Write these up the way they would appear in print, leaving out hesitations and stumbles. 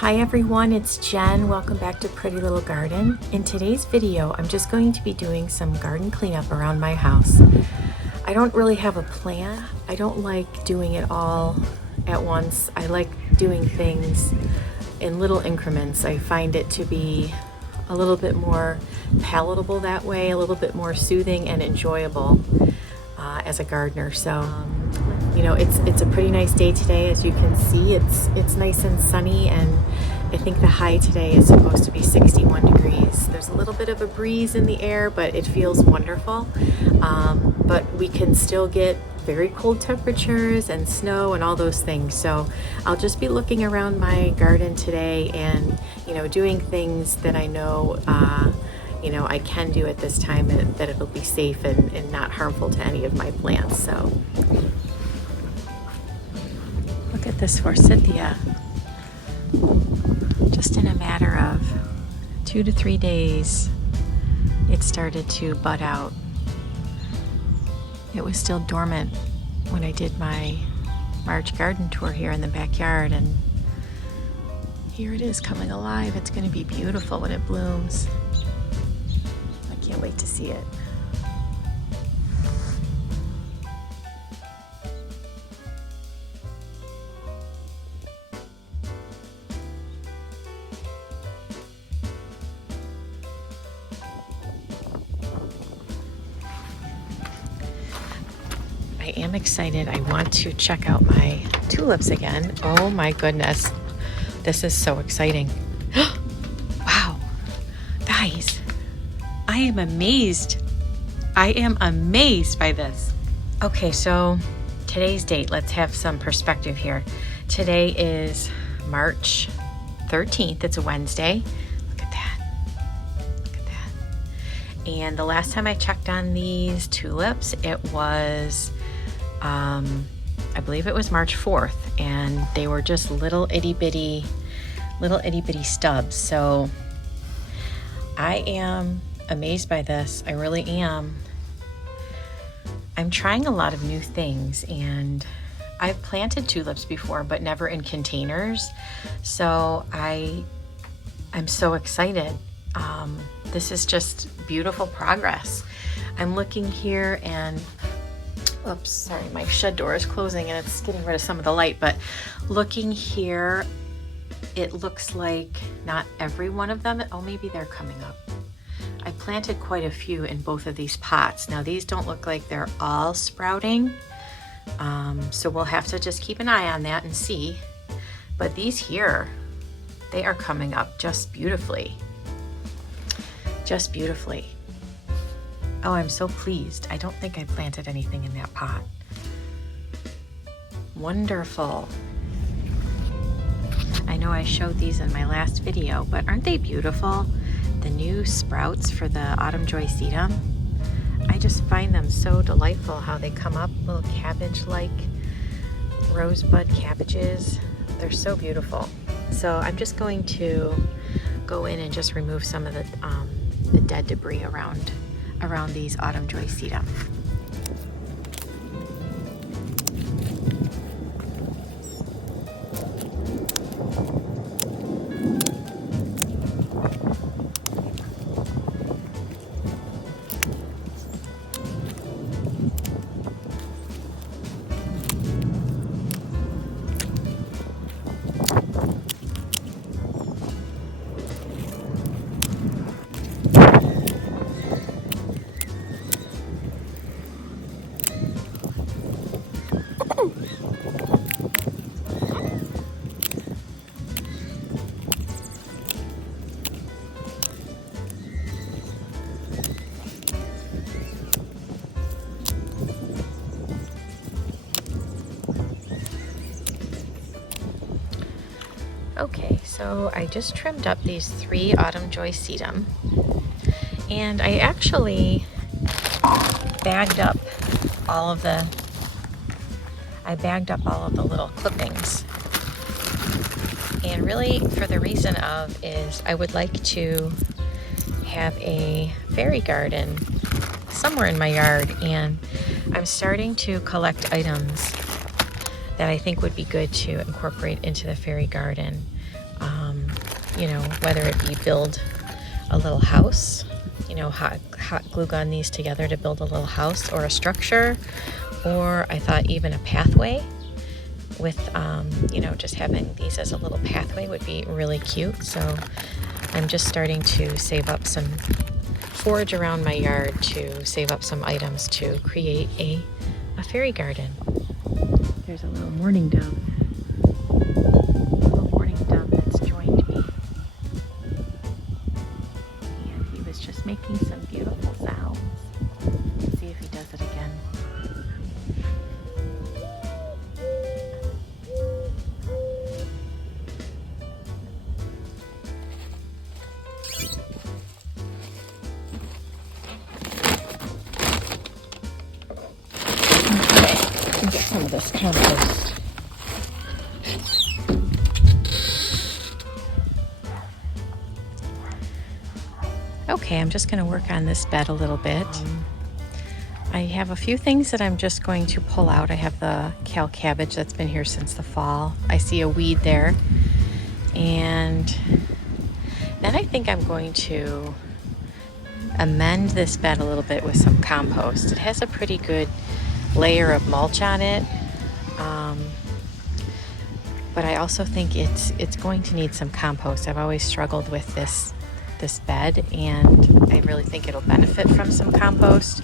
Hi everyone, it's Jen. Welcome back to Pretty Little Garden. In today's video, I'm just going to be doing some garden cleanup around my house. I don't really have a plan. I don't like doing it all at once. I like doing things in little increments. I find it to be a little bit more palatable that way, a little bit more soothing and enjoyable as a gardener. So, you know, it's a pretty nice day today. As you can see, it's nice and sunny, and I think the high today is supposed to be 61 degrees. There's a little bit of a breeze in the air, but it feels wonderful. But we can still get very cold temperatures and snow and all those things. So I'll just be looking around my garden today and, you know, doing things that I know I can do at this time, and that it'll be safe and not harmful to any of my plants. So look at this forsythia. Just in a matter of 2 to 3 days, it started to bud out. It was still dormant when I did my March garden tour here in the backyard, and here it is coming alive. It's going to be beautiful when it blooms. I can't wait to see it. I am excited. I want to check out my tulips again. Oh my goodness. This is so exciting. Wow. Guys, I am amazed. I am amazed by this. Okay, so today's date, let's have some perspective here. Today is March 13th. It's a Wednesday. Look at that. Look at that. And the last time I checked on these tulips, it was I believe it was March 4th, and they were just little itty bitty stubs. So I am amazed by this. I really am. I'm trying a lot of new things, and I've planted tulips before, but never in containers. So I'm so excited. This is just beautiful progress. I'm looking here and oops, sorry, my shed door is closing and it's getting rid of some of the light, but looking here, it looks like not every one of them, oh, maybe they're coming up. I planted quite a few in both of these pots. Now these don't look like they're all sprouting, so we'll have to just keep an eye on that and see. But these here, they are coming up just beautifully. Just beautifully. Oh, I'm so pleased. I don't think I planted anything in that pot. Wonderful. I know I showed these in my last video, but aren't they beautiful? The new sprouts for the autumn joy sedum. I just find them so delightful how they come up, little cabbage-like rosebud cabbages. They're so beautiful. So I'm just going to go in and just remove some of the dead debris around these autumn joy sedum. Okay, so I just trimmed up these 3 autumn joy sedum, and I actually bagged up all of the little clippings. And really for the reason of is I would like to have a fairy garden somewhere in my yard, and I'm starting to collect items that I think would be good to incorporate into the fairy garden. you know, whether it be build a little house, you know, hot glue gun these together to build a little house or a structure, or I thought even a pathway with, you know, just having these as a little pathway would be really cute. So I'm just starting to save up some forage around my yard to save up some items to create a fairy garden. There's a little mourning dove. A mourning dove that's joined me. And he was just making some beautiful sounds. Let's see if he does it again. Get some of this compost. Okay, I'm just going to work on this bed a little bit. I have a few things that I'm just going to pull out. I have the kale cabbage that's been here since the fall. I see a weed there. And then I think I'm going to amend this bed a little bit with some compost. It has a pretty good layer of mulch on it, but I also think it's going to need some compost. I've always struggled with this bed, and I really think it'll benefit from some compost.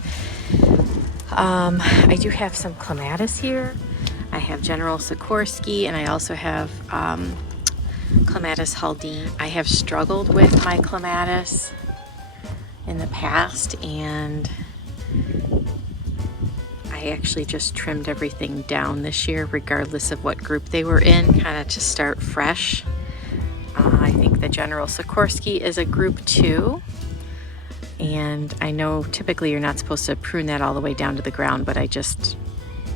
I do have some clematis here. I have General Sikorsky, and I also have clematis Haldane. I have struggled with my clematis in the past, and I actually just trimmed everything down this year, regardless of what group they were in, kind of to start fresh. I think the General Sikorsky is a group 2, and I know typically you're not supposed to prune that all the way down to the ground, but I just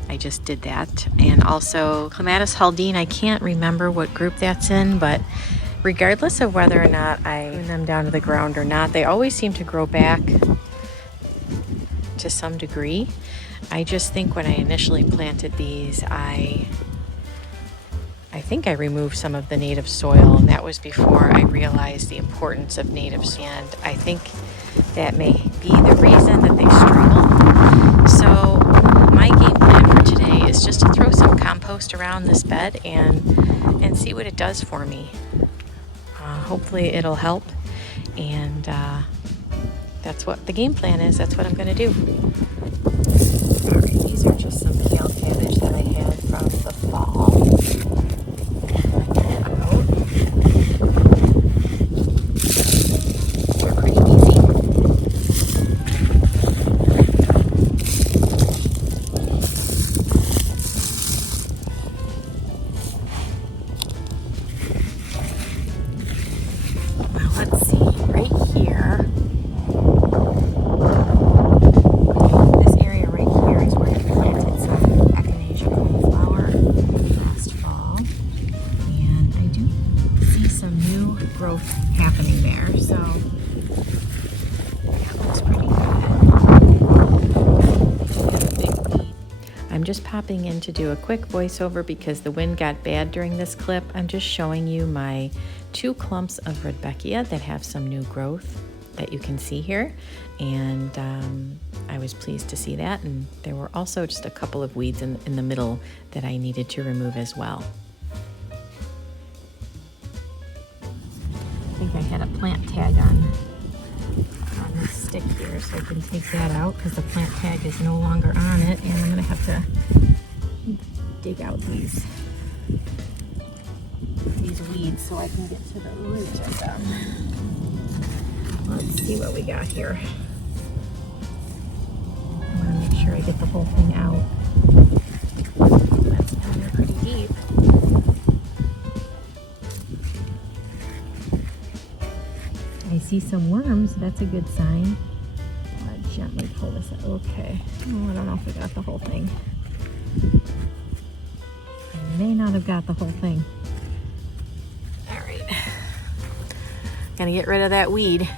did that. And also clematis Haldane, I can't remember what group that's in, but regardless of whether or not I prune them down to the ground or not, they always seem to grow back to some degree. I just think when I initially planted these, I think I removed some of the native soil, and that was before I realized the importance of natives, and I think that may be the reason that they struggle. So my game plan for today is just to throw some compost around this bed and see what it does for me. Hopefully it'll help, and that's what the game plan is. That's what I'm going to do. Alright, these are just some kale cabbage that I had from the fall. They're pretty easy. Well, let's see, right here. Growth happening there, so that looks pretty good. I'm just popping in to do a quick voiceover because the wind got bad during this clip. I'm just showing you my 2 clumps of Rudbeckia that have some new growth that you can see here, and I was pleased to see that. And there were also just a couple of weeds in the middle that I needed to remove as well. I think I had a plant tag on this stick here, so I can take that out because the plant tag is no longer on it, and I'm going to have to dig out these weeds so I can get to the root of them. Let's see what we got here. I want to make sure I get the whole thing out. That's in there pretty deep. I see some worms. That's a good sign. I'll gently pull this out. Okay. Oh, I don't know if I got the whole thing. I may not have got the whole thing. All right. Gonna get rid of that weed.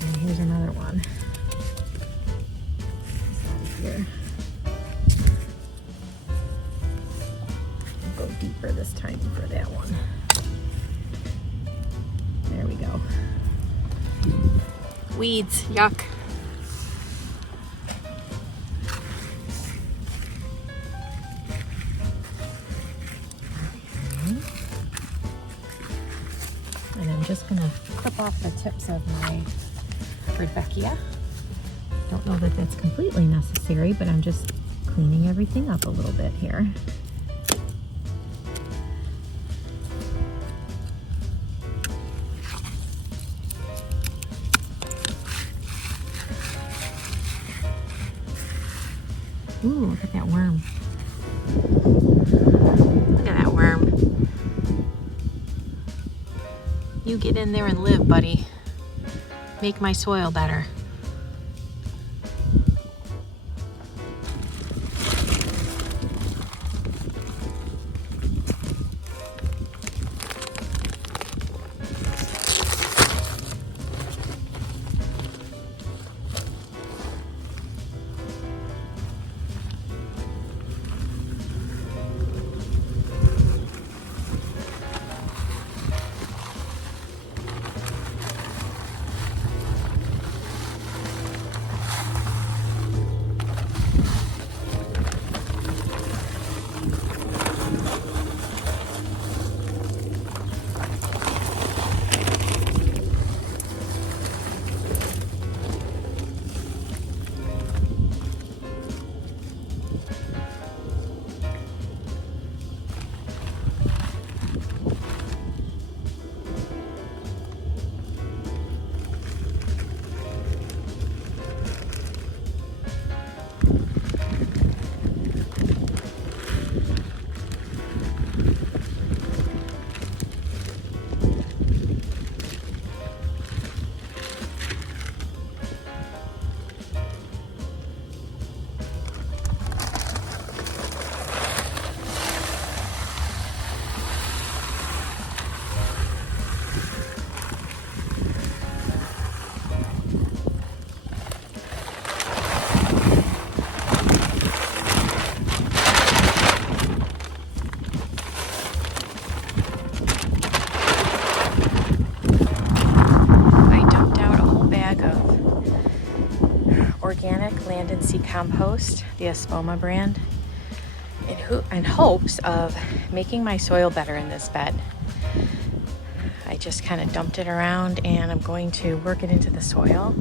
And here's another one. This out of here. I'll go deeper this time for that one. There we go. Weeds, yuck. And I'm just gonna clip off the tips of my Rudbeckia. Don't know that that's completely necessary, but I'm just cleaning everything up a little bit here. Ooh, look at that worm. Look at that worm. You get in there and live, buddy. Make my soil better. Organic land and sea compost, the Espoma brand, in hopes of making my soil better in this bed. I just kind of dumped it around and I'm going to work it into the soil.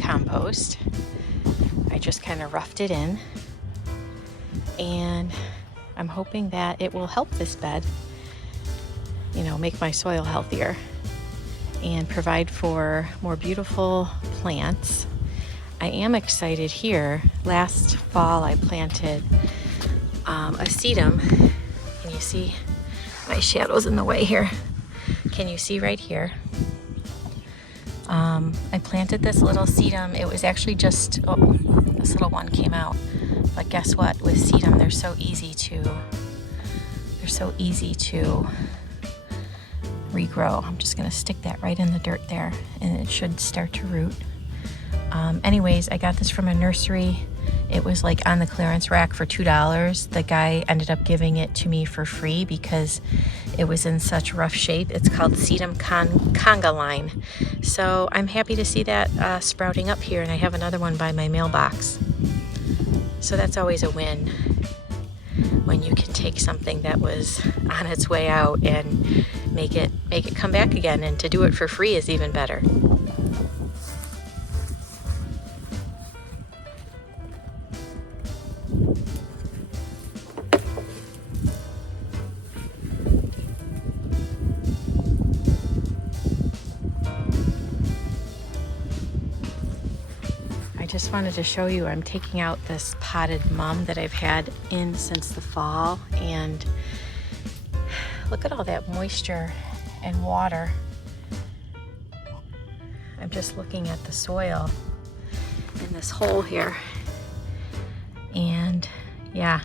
Compost. I just kind of roughed it in, and I'm hoping that it will help this bed, you know, make my soil healthier and provide for more beautiful plants. I am excited here. Last fall I planted a sedum. Can you see? My shadow's in the way here. Can you see right here? I planted this little sedum. It was actually just, oh, this little one came out. But guess what? With sedum, they're so easy to regrow. I'm just gonna stick that right in the dirt there, and it should start to root. Anyways, I got this from a nursery. It was like on the clearance rack for $2. The guy ended up giving it to me for free because it was in such rough shape. It's called sedum conga line. So I'm happy to see that sprouting up here, and I have another one by my mailbox. So that's always a win when you can take something that was on its way out and make it come back again, and to do it for free is even better. I just wanted to show you, I'm taking out this potted mum that I've had in since the fall, and look at all that moisture and water. I'm just looking at the soil in this hole here, and yeah,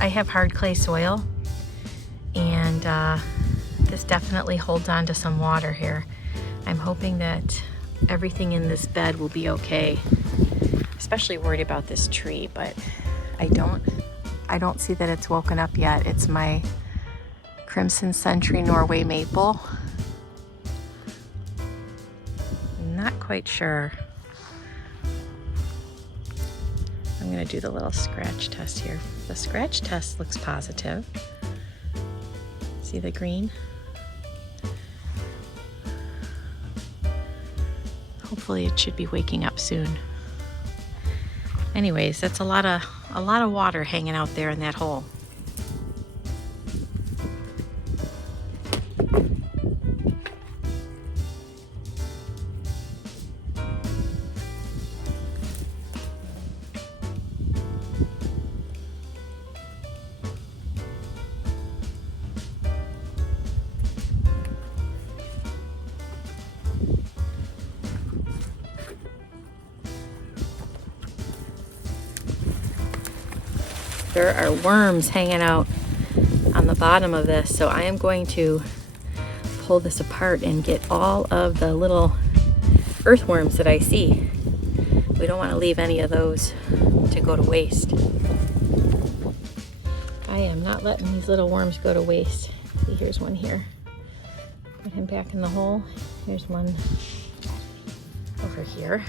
I have hard clay soil, and this definitely holds on to some water here. I'm hoping that everything in this bed will be okay. Especially worried about this tree, but I don't see that it's woken up yet. It's my Crimson Century Norway maple. Not quite sure. I'm gonna do the little scratch test here. The scratch test looks positive. See the green? Hopefully it should be waking up soon. Anyways, that's a lot of water hanging out there in that hole. There are worms hanging out on the bottom of this, so I am going to pull this apart and get all of the little earthworms that I see. We don't want to leave any of those to go to waste. I am not letting these little worms go to waste. See, here's one here. Put him back in the hole. Here's one over here.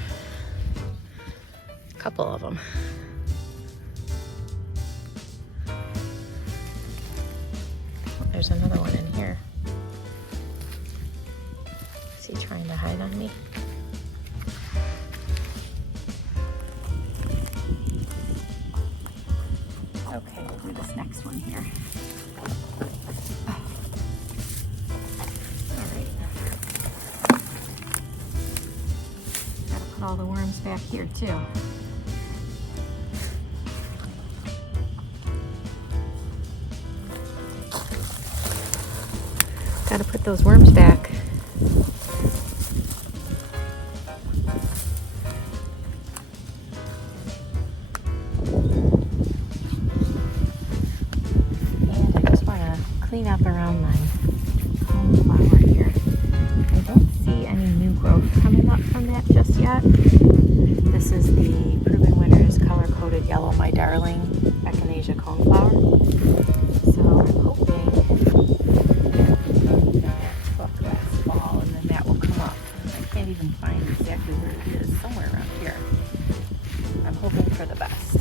A couple of them. There's another one in here. Is he trying to hide on me? Okay, we'll do this next one here. All right. Gotta put all the worms back here too. Gotta put those worms back. And I just want to clean up around my coneflower here. I don't see any new growth coming up from that just yet. This is the Proven Winners color-coded yellow My Darling Echinacea coneflower. So I'm hoping last fall, and then that will come up. I can't even find exactly where it is, somewhere around here. I'm hoping for the best.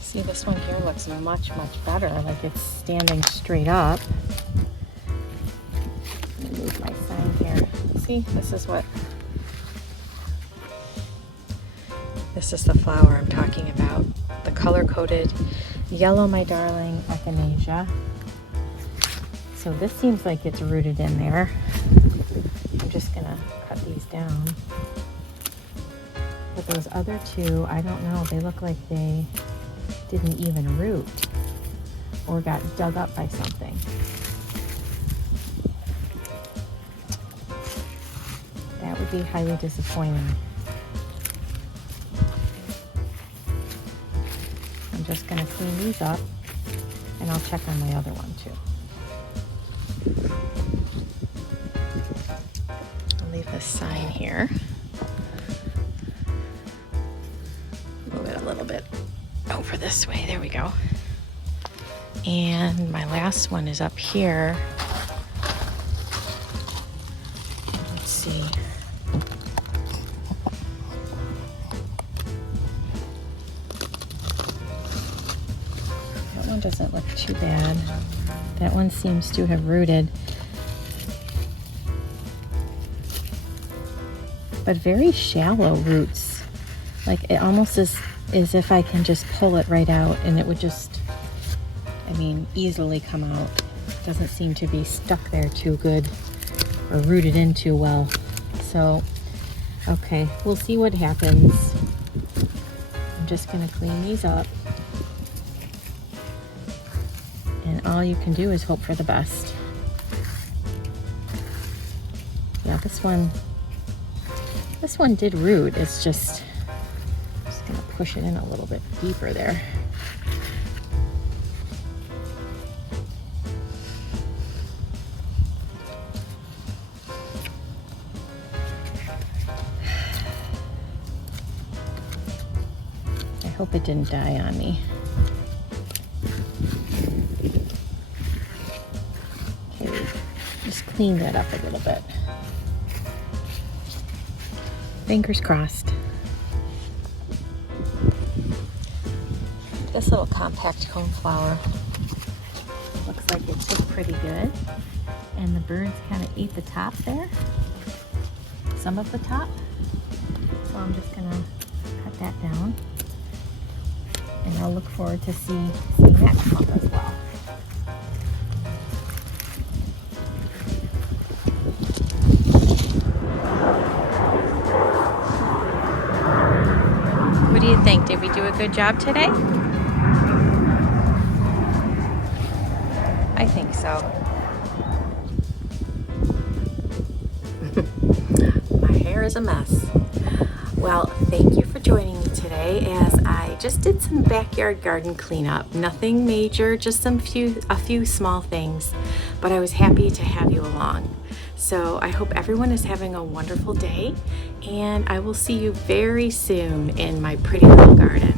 See, this one here looks much better, like it's standing straight up. Let me move my sign here. See, this is the flower I'm talking about. The color-coded yellow My Darling Echinacea. So this seems like it's rooted in there. I'm just gonna cut these down. But those other two, I don't know, they look like they didn't even root or got dug up by something. That would be highly disappointing. I'm just going to clean these up and I'll check on my other one too. I'll leave this sign here. Move it a little bit over this way. There we go. And my last one is up here. Let's see. That one doesn't look too bad. That one seems to have rooted. But very shallow roots. Like it almost is as if I can just pull it right out and it would just, I mean, easily come out. It doesn't seem to be stuck there too good or rooted in too well. So, okay, we'll see what happens. I'm just gonna clean these up. And all you can do is hope for the best. Yeah, this one did root. It's just gonna push it in a little bit deeper there. I hope it didn't die on me. Okay, just clean that up a little bit. Fingers crossed. This little compact coneflower looks like it took pretty good. And the birds kind of ate the top there. Some of the top. So I'm just gonna cut that down. And I'll look forward to seeing that come up as well. What do you think? Did we do a good job today? I think so. My hair is a mess. Well, thank you for joining me today as I just did some backyard garden cleanup. Nothing major, just a few small things, but I was happy to have you along. So I hope everyone is having a wonderful day, and I will see you very soon in my pretty little garden.